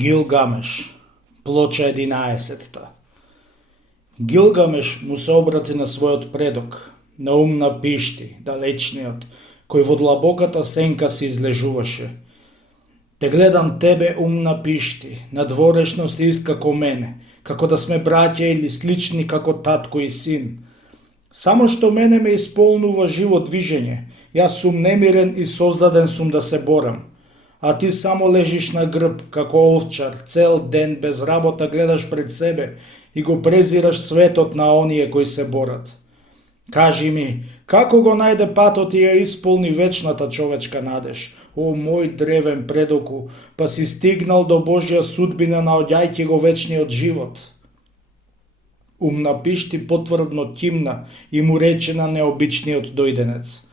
Гилгамеш, плоча 11. Гилгамеш му се обрати на својот предок, на ум на Пишти, далечниот, кој во длабоката сенка се излежуваше. Те гледам тебе, ум на Пишти, надворешност ист како мене, како да сме браќа или слични како татко и син. Само што мене ме исполнува живо движење, јас сум немирен и создаден сум да се борам. А ти само лежиш на грб, како овчар, цел ден без работа гледаш пред себе и го презираш светот на оние кои се борат. Кажи ми, како го најде патот и ја исполни вечната човечка надеж? О, мој древен предоку, па си стигнал до Божја судбина наоѓајќи го вечниот живот. Ум на Пишти потврдно кимна и му рече на необичниот дојденец.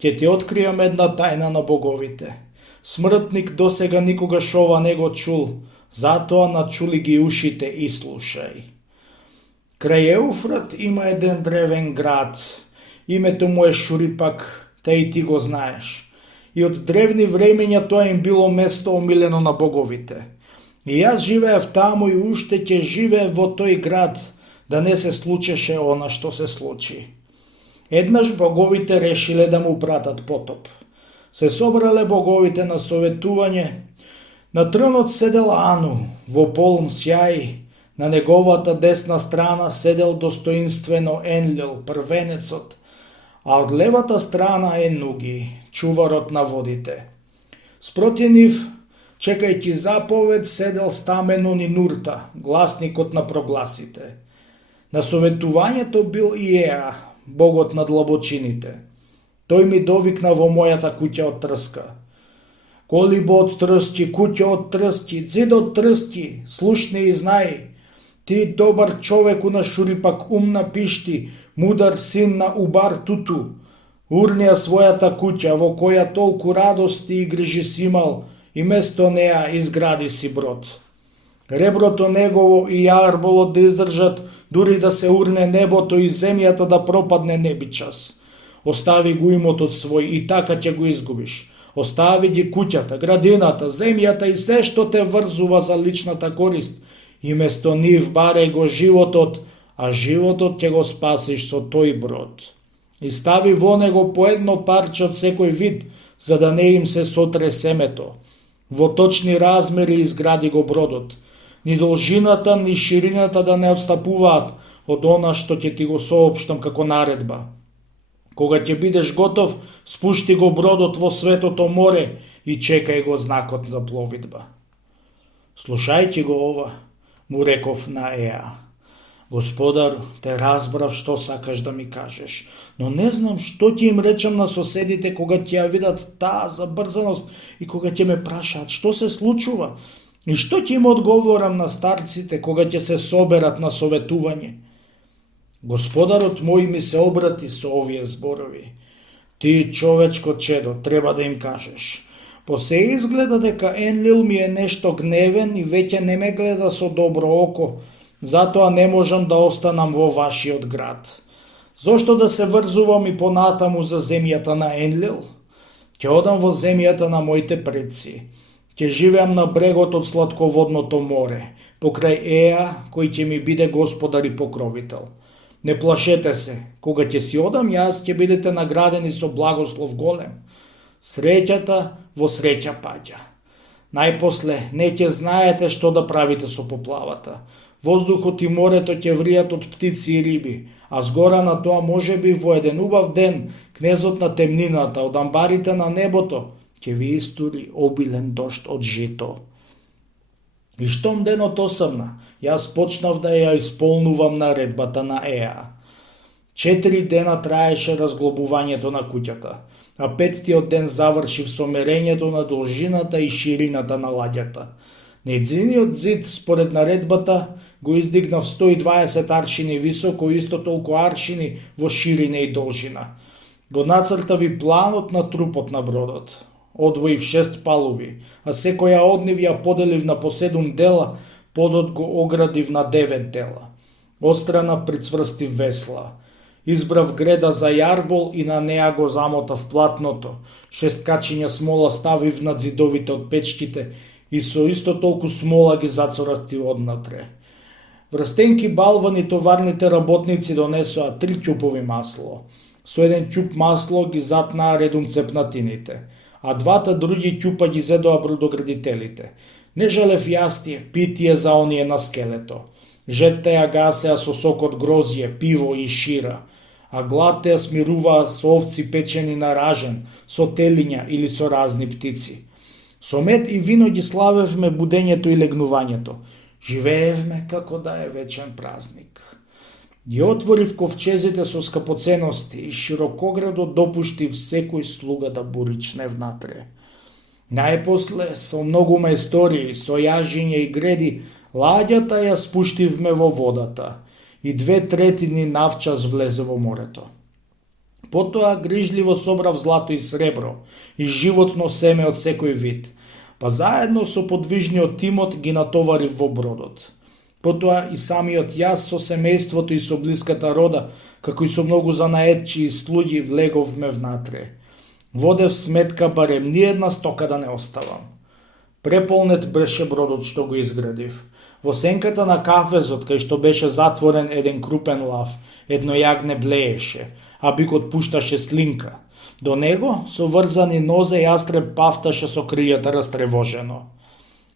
Ќе ти откријам една тајна на боговите. Смртник досега никогаш ова не го чул, затоа начули ги ушите и слушај. Крај Еуфрат има еден древен град, името му е Шурипак, те и ти го знаеш. И од древни времења тоа им било место омилено на боговите. И јас живеев таму и уште ќе живеев во тој град, да не се случеше она што се случи. Еднаш боговите решиле да му пратат потоп. Се собрале боговите на советување. На трнот седела Ану, во полн сјај, на неговата десна страна седел достоинствено Енлил, првенецот, а од левата страна Енуги, чуварот на водите. Спроти нив, чекајќи заповед, седел стамено Нинурта, гласникот на прогласите. На советувањето бил Иеа, богот на длабочините. Тој ми довикна во мојата куќа од трска. Колибо од трсти, куќа од трсти, зид од трсти, слушни и знај. Ти добар човеку на Шурипак, ум на Пишти, мудар син на Убар Туту, урнија својата куќа во која толку радости и грижи си имал и место неа изгради си брод. Реброто негово и јарболот да издржат, дури да се урне небото и земјата да пропадне не би час. Остави го имотот свој и така ќе го изгубиш. Остави ги куќата, градината, земјата и се што те врзува за личната корист. И место нив барај го животот, а животот ќе го спасиш со тој брод. И стави во него по едно парче од секој вид, за да не им се сотре семето. Во точни размери изгради го бродот. Ни должината, ни ширината да не отстапуваат од она што ќе ти го соопштам како наредба. Кога ќе бидеш готов, спушти го бродот во светото море и чекај го знакот за пловидба. Слушајќи го ова, му реков на Еа. Господар, те разбрав што сакаш да ми кажеш, но не знам што ќе им речам на соседите кога ќе ја видат таа забрзаност и кога ќе ме прашаат што се случува и што ќе им одговорам на старците кога ќе се соберат на советување. Господарот мој ми се обрати со овие зборови. Ти, човечко чедо, треба да им кажеш. По се изгледа дека Енлил ми е нешто гневен и веќе не ме гледа со добро око, затоа не можам да останам во вашиот град. Зошто да се врзувам и понатаму за земјата на Енлил? Ќе одам во земјата на моите предци. Ќе живеам на брегот од сладководното море, покрај Еа, кој ќе ми биде господар и покровител. Не плашете се, кога ќе си одам јас, ќе бидете наградени со благослов голем. Среќата во среќа паѓа. Најпосле не ќе знаете што да правите со поплавата. Воздухот и морето ќе вријат од птици и риби, а згора на тоа може би во еден убав ден кнезот на темнината од амбарите на небото ќе ви истури обилен дожд од жито. И штом денот осамна, јас почнав да ја исполнувам наредбата на Еа. 4 дена траеше разглобувањето на куќата, а 5-тиот ден завршив со мерењето на должината и ширината на ладјата. Нејзиниот зид, според наредбата, го издигнав 120 аршини високо и исто толку аршини во ширина и должина. Го нацртав и планот на трупот на бродот. Одвоив 6 палуби, а секоја од нив ја поделив на по 7 дела, подот го оградив на 9 дела. Острана прицврстив весла. Избрав греда за јарбол и на неа го замотав платното. 6 качиња смола ставив над зидовите од печките и со исто толку смола ги зацорати однатре. Врстенки балвани товарните работници донесоа 3 ќупови масло. Со еден ќуп масло ги затнаа редум цепнатините, а двата други ќупа ги зедоа бродоградителите. Не желев јастие, питие за оние на скелето. Жетте ја гасеа со сок од грозје, пиво и шира, а гладте ја смируваа со овци печени на ражен, со телиња или со разни птици. Со мед и вино ги славевме будењето и легнувањето. Живеевме како да е вечен празник. Ги отворив ковчезите со скапоценности и широкоградо допуштив секој слуга да буричне внатре. Најпосле, со многума истории, со јажиње и греди, ладјата ја спуштивме во водата и 2/3 навчас влезе во морето. Потоа грижливо собрав злато и сребро и животно семе од секој вид, па заедно со подвижниот тимот ги натоварив во бродот. Потоа и самиот јас со семејството и со блиската рода, како и со многу занаетчи и слуги, влеговме внатре. Водев сметка барем ниедна стока да не оставам. Преполнет беше бродот што го изградив. Во сенката на кафезот, кај што беше затворен еден крупен лав, едно јагне блееше, а бикот пушташе слинка. До него, со врзани нозе, јастреб пафташе со крилјата растревожено.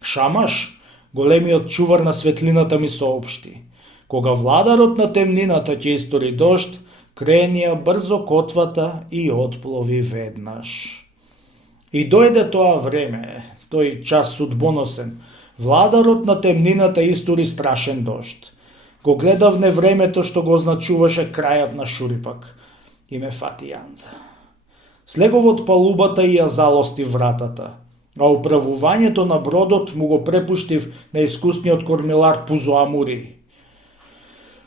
Шамаш, големиот чувар на светлината, ми соопшти: кога владарот на темнината ќе истори дожд, кренија брзо котвата и отплови веднаш. И дојде тоа време, тој час судбоносен. Владарот на темнината истори страшен дожд. Го гледав невремето што го означуваше крајот на Шурипак и ме фати јанза. Слегов од палубата и ја залости вратата, а управувањето на бродот му го препуштив на искусниот кормилар Пузо Амури.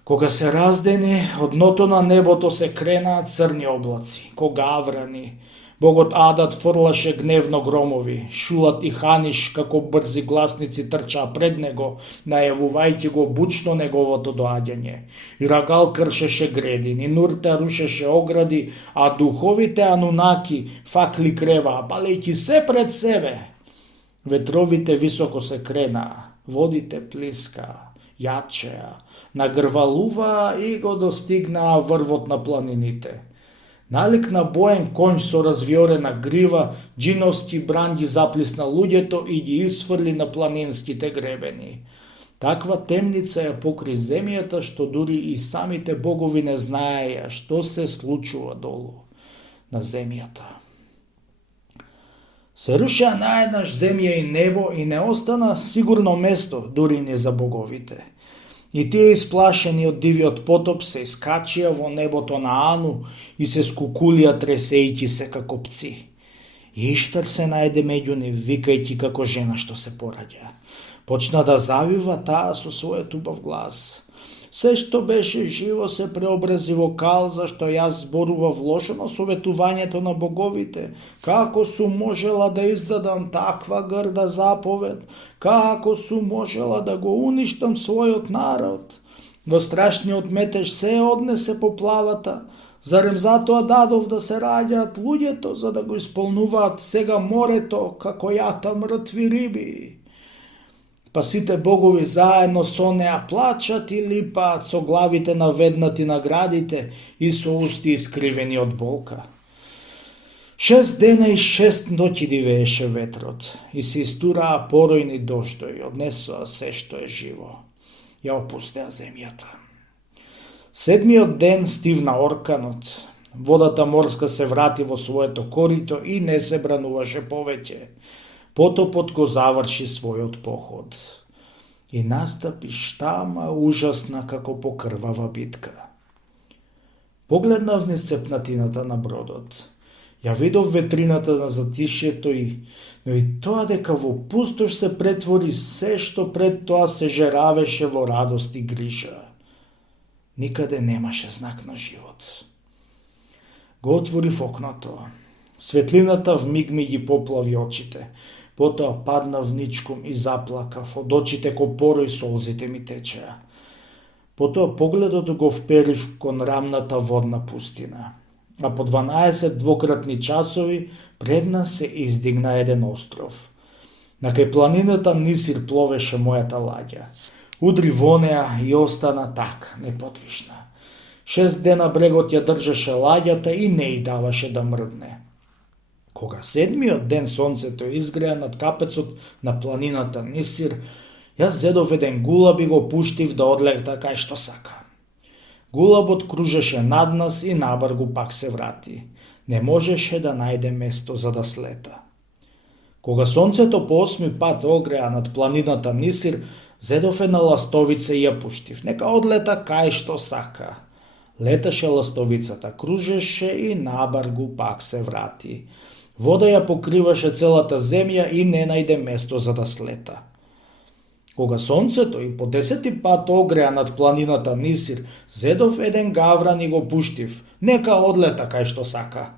Кога се раздени, од дното на небото се кренаа црни облаци, кога аврани. Богот Адат фрлаше гневно громови, Шулат и Ханиш како брзи гласници трчаа пред него, најавувајќи го бучно неговото доаѓање. И Рагал кршеше греди, Нинурта рушеше огради, а духовите анунаки факли креваа, палејќи се пред себе. Ветровите високо се кренаа, водите плискаа, јачеа, нагрвалуваа и го достигнаа врвот на планините. Налик на боен конј со развиорена грива, джиновски бран ги заплисна луѓето и ги изфрли на планинските гребени. Таква темница ја покри земјата, што дури и самите богови не знаеја што се случува долу на земјата. Се рушеа наеднаш земја и небо и не остана сигурно место дури ни за боговите. И тие исплашени од дивиот потоп се искачија во небото на Ану и се скукулија тресејќи се како пци. Иштар се најде меѓу нив, викајќи како жена што се пораѓа. Почна да завива таа со својот убав глас. Се што беше живо се преобрази во кал, зашто јас зборував лошо на советувањето на боговите. Како су можела да издадам таква грда заповед? Како су можела да го уништам својот народ? Во страшниот метеж се однесе поплавата. Зарем затоа дадов да се раѓаат луѓето, за да го исполнуваат сега морето, како јата мртви риби? Па сите богови заедно со неа плачат и липаат со главите наведнати на градите и со усти искривени од болка. 6 дена и 6 ноќи дивееше ветрот и се истураа поројни дождои, однесоа се што е живо. Ја опустеа земјата. 7-миот ден стивна орканот. Водата морска се врати во своето корито и не се брануваше повеќе. Потопот го заврши својот поход. И настапи штама ужасна како покрвава битка. Погледнав низ цепнатината на бродот. Ја видов ветрината на затишјето но и тоа дека во пустош се претвори се што пред тоа се жеравеше во радост и грижа. Никаде немаше знак на живот. Го отворив окното. Светлината вмиг ми ги поплави очите. Потоа паднав ничком и заплакав, од очите ко порој солзите ми течеа. Потоа погледот го вперив кон рамната водна пустина. А по 12 двократни часови пред нас се издигна еден остров. На кај планината Нисир пловеше мојата ладја. Удри во неа и остана така, неподвижна. 6 дена брегот ја држеше ладјата и не й даваше да мрдне. Кога 7-миот ден сонцето изгреа над капецот на планината Нисир, јас зедов еден гулаб и го пуштив да одлета кај што сака. Гулабот кружеше над нас и набргу пак се врати. Не можеше да најде место за да слета. Кога сонцето по 8-ми пат огреа над планината Нисир, зедов една ластовица и ја пуштив. Нека одлета кај што сака. Леташе ластовицата, кружеше и набргу пак се врати. Вода ја покриваше целата земја и не најде место за да слета. Кога сонцето и по 10-ти пат огреа над планината Нисир, зедов еден гавран и го пуштив. Нека одлета кај што сака.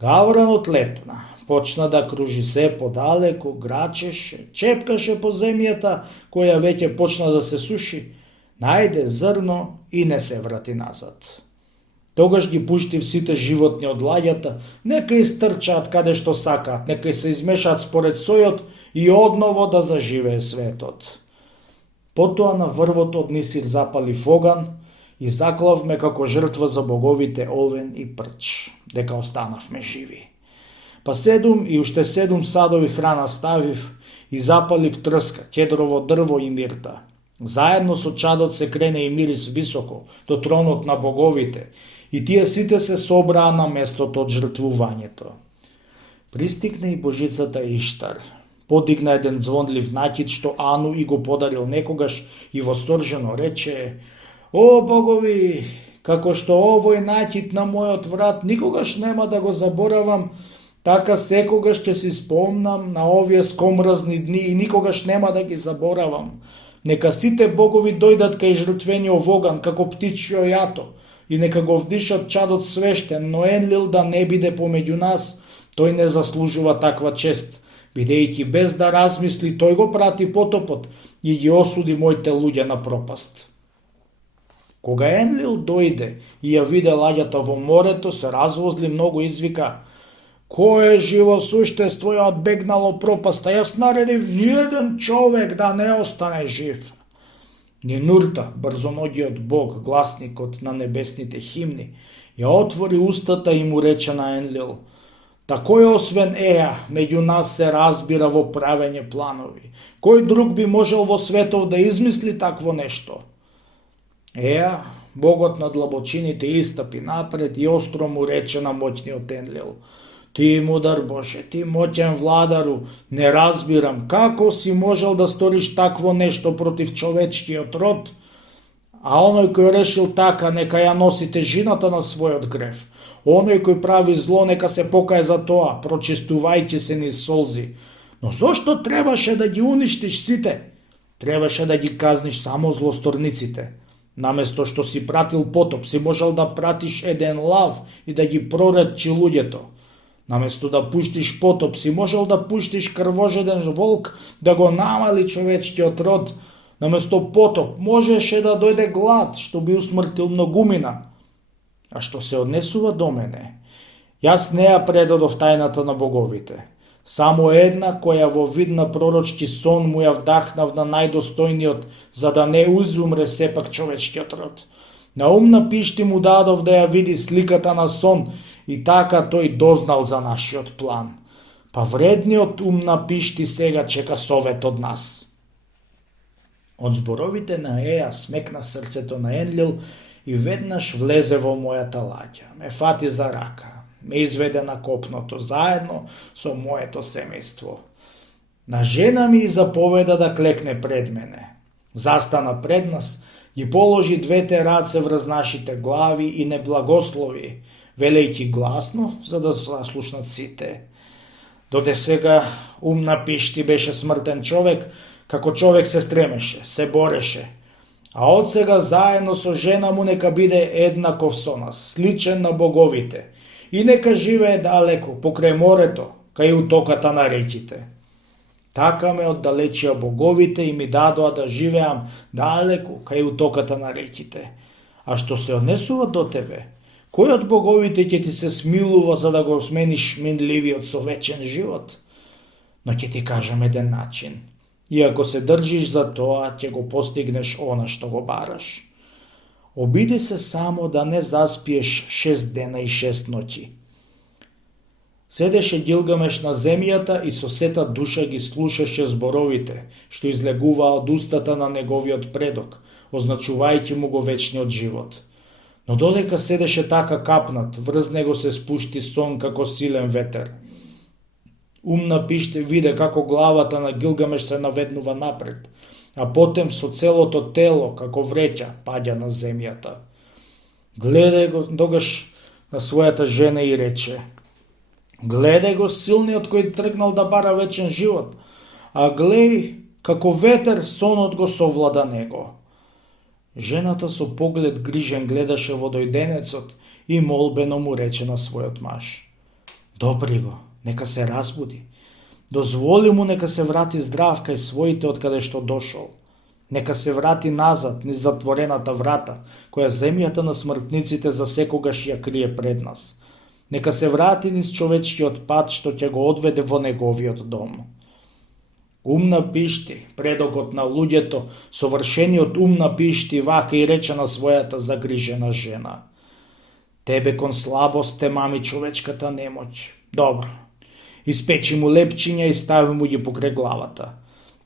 Гавранот летна, почна да кружи се подалеку, грачеше, чепкаше по земјата, која веќе почна да се суши, најде зрно и не се врати назад. Тогаш ги пуштив сите животни од ладјата, нека истрчаат каде што сакаат, нека се измешаат според сојот и одново да заживее светот. Потоа на врвот од Нисир запалив оган и заклавме како жртва за боговите овен и прч, дека останавме живи. Па 7 и уште 7 садови храна ставив и запалив трска, кедрово дрво и мирта. Заедно со чадот се крене и мирис високо, до тронот на боговите, и тие сите се собраа на местото од жртвувањето. Пристигна и божицата Иштар. Подигна еден звонлив накид што Ану и го подарил некогаш и восторжено рече: "О, богови, како што овој накид на мојот врат никогаш нема да го заборавам, така секогаш ќе си спомнам на овие скомразни дни и никогаш нема да ги заборавам. Нека сите богови дојдат кај жртвениот оган како птичјо јато и нека го вдишат чадот свештен, но Енлил да не биде помеѓу нас, тој не заслужува таква чест, бидејќи без да размисли тој го прати потопот и ги осуди моите луѓе на пропаст." Кога Енлил дојде и ја виде ладјата во морето, се развозли многу и извика: "Кое живо суштество ја одбегнало пропаста? Јас наредив ниеден човек да не остане жив." Нинурта, брзоногиот бог, гласникот на небесните химни, ја отвори устата и му рече на Енлил: "Такој освен Еа, меѓу нас се разбира во правење планови. Кој друг би можел во светов да измисли такво нешто?" Еа, богот на длабочините, истапи напред и остро му рече на моќниот Енлил: "Ти, мудар Боже, ти моќен владару, не разбирам како си можел да сториш такво нешто против човечкиот род, а оној кој решил така, нека ја носи тежината на својот грев. Оној кој прави зло, нека се покае за тоа, прочистувајќи се низ солзи. Но зошто требаше да ги уништиш сите? Требаше да ги казниш само злосторниците. Наместо што си пратил потоп, си можел да пратиш еден лав и да ги проредчи луѓето. Наместо да пуштиш потоп, си можел да пуштиш крвожеден волк да го намали човечкиот род. Наместо потоп, можеше да дојде глад, што би усмртил многумина. А што се однесува до мене, јас не ја предадов тајната на боговите. Само една која во вид на пророчки сон му ја вдахнав на најдостојниот, за да не изумре сепак човечкиот род. На ум на пишти му дадов да ја види сликата на сон и така тој дознал за нашиот план. Па вредниот ум на пишти сега чека совет од нас." Од зборовите на Еа смекна срцето на Енлил и веднаш влезе во мојата ладја. Ме фати за рака, ме изведе на копното заедно со моето семејство. На жена ми заповеда да клекне пред мене. Застана пред нас, ги положи двете раце врз нашите глави и не благослови, велејќи гласно, за да заслушнат сите: "Додесега ум на пишти беше смртен човек, како човек се стремеше, се бореше. А од сега заедно со жена му нека биде еднаков со нас, сличен на боговите, и нека живее далеко, покрај морето, кај утоката на реките." Така ме оддалечија боговите и ми дадоа да живеам далеку, кај утоката на реките. А што се однесува до тебе, кој од боговите ќе ти се смилува за да го смениш минливиот со вечен живот? но ќе ти кажам еден начин. И ако се држиш за тоа, ќе го постигнеш она што го бараш. Обиди се само да не заспиеш 6 дена и 6 ноќи. Седеше Гилгамеш на земјата и со сета душа ги слушаше зборовите, што излегуваа од устата на неговиот предок, означувајќи му го вечниот живот. Но додека седеше така капнат, врз него се спушти сон како силен ветер. Умна пиште виде како главата на Гилгамеш се наведнува напред, а потем со целото тело, како вреќа, паѓа на земјата. Гледај го тогаш на својата жена и рече: гледај го силниот кој тргнал да бара вечен живот, а глеј како ветер сонот го совлада него. Жената со поглед грижен гледаше во дојденецот и молбено му рече на својот маж: добри го, нека се разбуди. Дозволи му нека се врати здрав кај своите од каде што дошол. Нека се врати назад низ затворената врата, која земјата на смртниците за секогаш ја крие пред нас. Нека се врати низ човечкиот пат што ќе го одведе во неговиот дом. Умна пишти, предокот на луѓето, совршениот умна пишти, вака и рече на својата загрижена жена: тебе кон слабост те мами човечката немоќ. Добро, испечи му лепчиња и стави му ги покрај главата.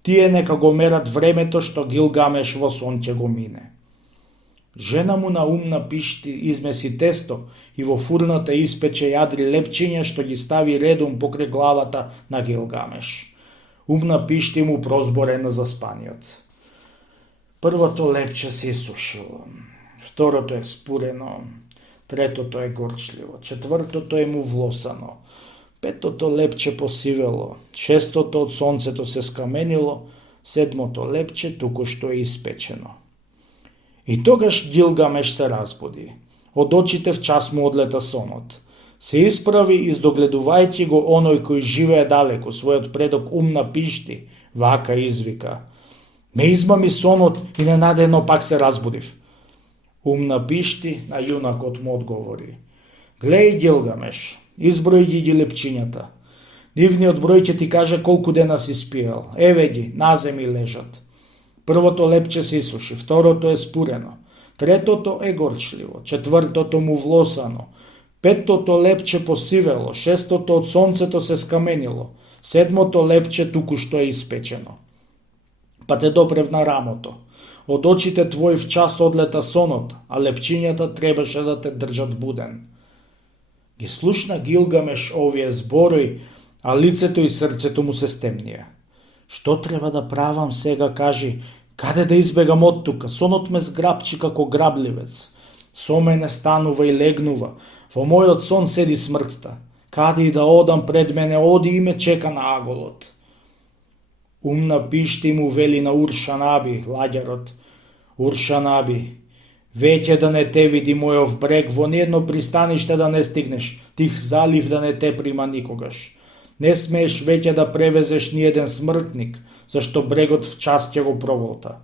Тие нека го мерат времето што Гилгамеш во сон ќе го мине. Жена му на умна пишти измеси тесто и во фурната испече јадри лепчиња што ги стави редом покрај главата на Гилгамеш. Умна пишти му прозборе на заспаниот. Првото лепче се исушило, второто е спурено, третото е горчливо, четвртото е му влосано, петото лепче посивело, шестото од сонцето се скаменило, седмото лепче току-што е испечено. И тогаш Гилгамеш се разбуди. Од очите в час му одлета сонот. Се исправи издогледувајќи го оној кој живее далеко, својот предок умна пишти, вака извика: ме измами сонот и ненадено пак се разбудив. Умна пишти на јунакот му одговори: глеј, Гилгамеш, изброј ги лепчињата. Дивниот број ќе ти каже колку дена си спиел. Еве ги, на земи лежат. Првото лепче се исуши, второто е спурено, третото е горчливо, четвртото му влосано, петото лепче посивело, шестото од сонцето се скаменило, седмото лепче току-што е испечено. Па те допрев на рамото. Од очите твои в час одлета сонот, а лепчињата требаше да те држат буден. Ги слушна Гилгамеш овие зборои, а лицето и срцето му се стемнија. Што треба да правам сега, кажи, каде да избегам од тука? Сонот ме зграбчи како грабливец. Со мене станува и легнува. Во мојот сон седи смртта. Каде и да одам пред мене, оди и ме чека на аголот. Умна пишти му вели на Уршанаби, лагерот: Уршанаби, веќе да не те види мојов брег, во ниедно пристаниште да не стигнеш, тих залив да не те прима никогаш. Не смееш веќе да превезеш ни еден смртник, зашто брегот в час ќе го проголта.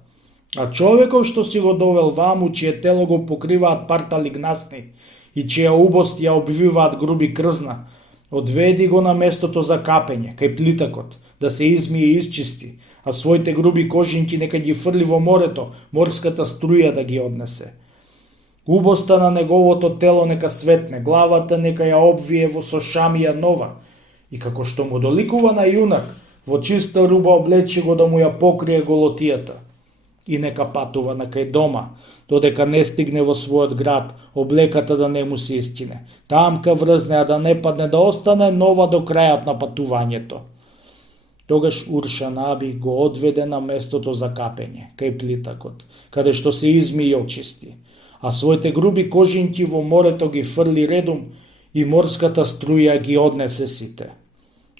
А човеков што си го довел ваму, чие тело го покриваат партали гнасни и чија убост ја обвиваат груби крзна, одведи го на местото за капење, кај плитакот, да се измие и изчисти, а своите груби кожинки нека ги фрли во морето, морската струја да ги однесе. Убоста на неговото тело нека светне, главата нека ја обвие во сошамија нова, и како што му доликува на јунак, во чиста руба облечи го да му ја покрие голотијата. И нека патува на кај дома, додека не стигне во својот град, облеката да не му се искине. Тамка врзне, а да не падне, да остане нова до крајот на патувањето. Тогаш Уршанаби го одведе на местото за капење, кај плитакот, каде што се изми и очисти, а своите груби кожинки во морето ги фрли редом и морската струја ги однесе сите.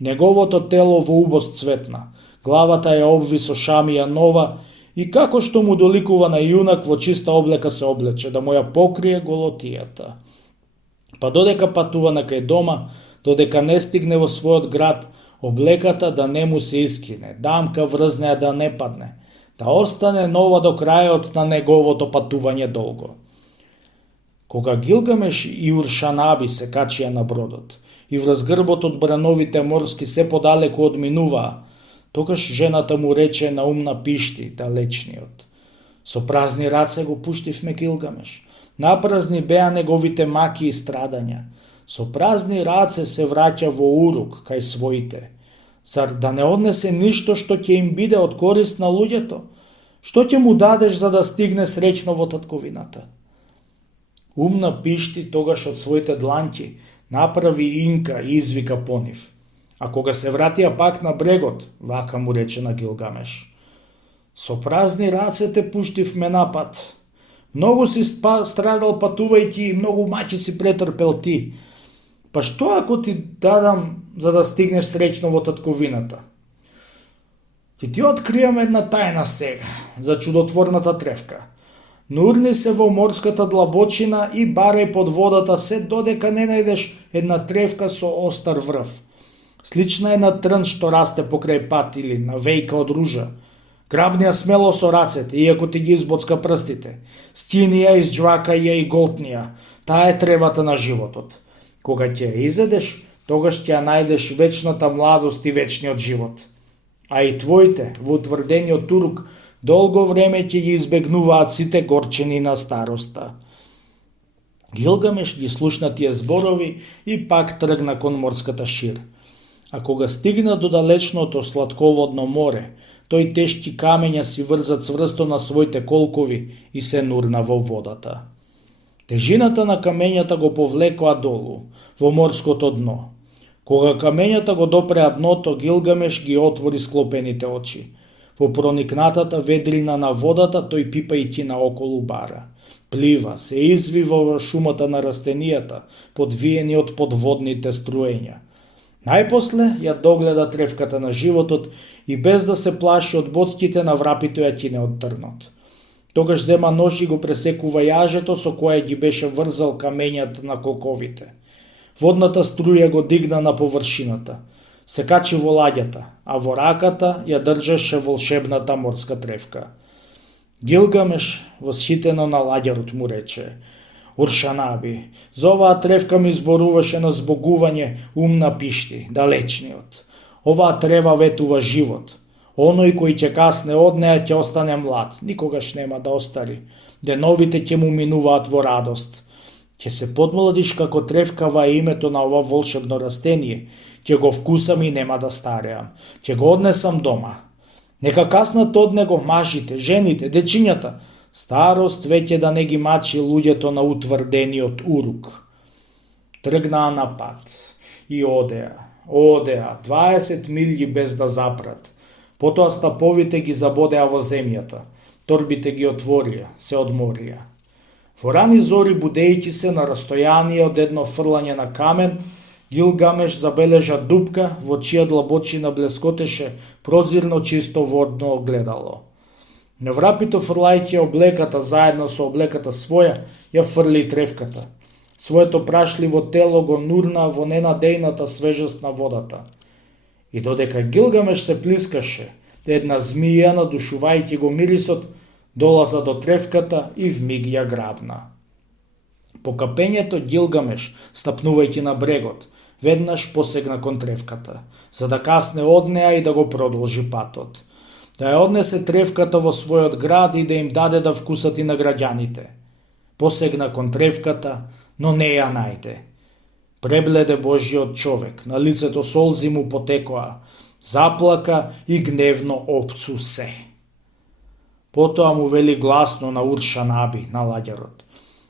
Неговото тело во убост цветна, главата ја обви со шамија нова и како што му доликува на јунак, во чиста облека се облече, да му ја покрие голотијата. Па додека патува на кај дома, додека не стигне во својот град, облеката да не му се искине, дамка врзне да не падне, да остане нова до крајот на неговото патување долго. Кога Гилгамеш и Уршанаби се качија на бродот и врз грбот од брановите морски се подалеку одминуваа, тогаш жената му рече на ум на Пишти, далечниот: со празни раце го пуштивме Гилгамеш, напразни беа неговите маки и страдања. Со празни раце се враќа во Урук кај своите. Зар да не однесе ништо што ќе им биде од корист на луѓето? Што ќе му дадеш за да стигне среќно во татковината? Ум на Пишти тогаш од своите дланки направи инка и извика по нив. А кога се вратија пак на брегот, вака му рече на Гилгамеш: со празни раце те пуштивме напад. Многу си страдал патувајќи и многу мачи си претрпел ти. Па што ако ти дадам за да стигнеш среќно во татковината? Ти откријам една тајна сега за чудотворната тревка. Нурни се во морската длабочина и барај под водата се додека не најдеш една тревка со остар врв. Слична е на трн што расте покрај пат или на вејка од ружа. Грабни ја смело со рацете, иако ти ги избоцка прстите. Стини ја, изџвакај ја и голтни ја. Таа е тревата на животот. Кога ќе ја изедеш, тогаш ќе ја најдеш вечната младост и вечниот живот. А и твоите, во утврдениот Урук, долго време ќе ги избегнуваат сите горчени на староста. Гилгамеш ги слушна тие зборови и пак тргна кон морската шир. А кога стигна до далечното сладководно море, тој тешки камења си врза цврсто на своите колкови и се нурна во водата. Тежината на камењата го повлекоа долу, во морското дно. Кога камењата го допреа дното, Гилгамеш ги отвори склопените очи. Во проникнатата ведрина на водата тој пипајќи наоколу бара. Плива, се извива во шумата на растенијата, подвиени од подводните струења. Најпосле ја догледа тревката на животот и без да се плаши од боцките на врапито ја кине од трнот. Тогаш зема нож и го пресекува јажето со кое ги беше врзал камењата на колковите. Водната струја го дигна на површината. Се качи во ладјата, а во раката ја држеше волшебната морска тревка. Гилгамеш, восхитено на ладјарот, му рече: Уршанаби, за оваа тревка ми зборуваше на збогување ум на Пишти, далечниот. Оваа трева ветува живот. Оној кој ќе касне од неа ќе остане млад, никогаш нема да остари. Деновите ќе му минуваат во радост. Ќе се подмладиш како тревка во името на ова волшебно растение, ќе го вкусам и нема да стареам. Ќе го однесам дома. Нека каснат од него мажите, жените, дечињата. Старост веќе да не ги мачи луѓето на утврдениот Урук. Тргнаа на пат и одеа, 20 милји без да запрат. Потоа стаповите ги забодеа во земјата, торбите ги отворија, се одморија. Во рани зори, будејќи се на растојание од едно фрлање на камен, Гилгамеш забележа дупка во чија длабочина блескотеше прозирно чисто водно огледало. Неврапито фрлајќи облеката заедно со облеката своја, ја фрли тревката. Своето прашливо тело го нурна во ненадејната свежест на водата. И додека Гилгамеш се плискаше, една змија, надушувајќи го мирисот, долаза до тревката и вмиг ја грабна. По капењето Гилгамеш, стапнувајќи на брегот, веднаш посегна кон тревката, за да касне од неа и да го продолжи патот. Да ја однесе тревката во својот град и да им даде да вкусат и на граѓаните. Посегна кон тревката, но не ја најде. Пребледе Божиот човек, на лицето солзи му потекоа, заплака и гневно опцу се. Потоа му вели гласно на Уршанаби, на ладјарот: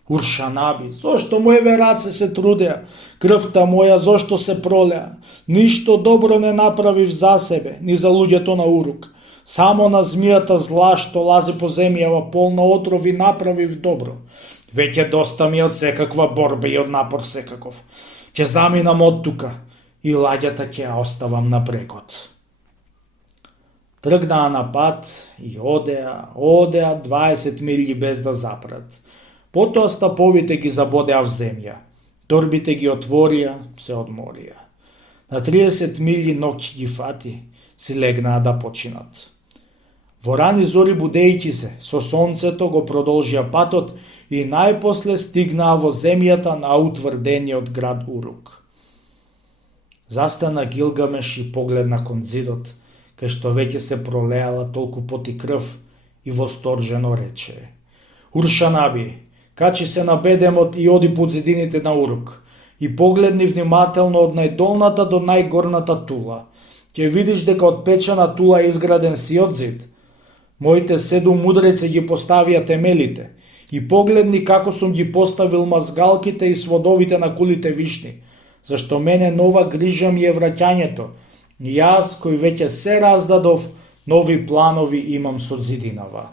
Уршанаби, зошто моеве раце се трудеа? Крвта моја зошто се пролеа? Ништо добро не направив за себе, ни за луѓето на Урук. Само на змијата зла што лази по земјава полна отрови направив добро. Веќе доста ми од секаква борба и од напор секаков. Ќе заминам од тука и ладјата ќе ја оставам на брегот. Тргнаа на пат и одеа 20 милји без да запрат. Потоа стаповите ги забодеа в земја. Торбите ги отворија, се одморија. На 30 милји ноќ ги фати, си легнаа да починат. Во рани зори будејќи се, со сонцето го продолжија патот и најпосле стигнаа во земјата на утврдениот град Урук. Застана Гилгамеш и погледна кон зидот, кај што веќе се пролеала толку поти крв и восторжено рече: Уршанаби, качи се на бедемот и оди под зидините на Урук и погледни внимателно од најдолната до најгорната тула. Ќе видиш дека од печена тула е изграден сиот зид. Моите 7 мудреци ги поставија темелите и погледни како сум ги поставил мазгалките и сводовите на кулите вишни, зашто мене нова грижа ми е враќањето, и јас кој веќе се раздадов, нови планови имам со зидинава.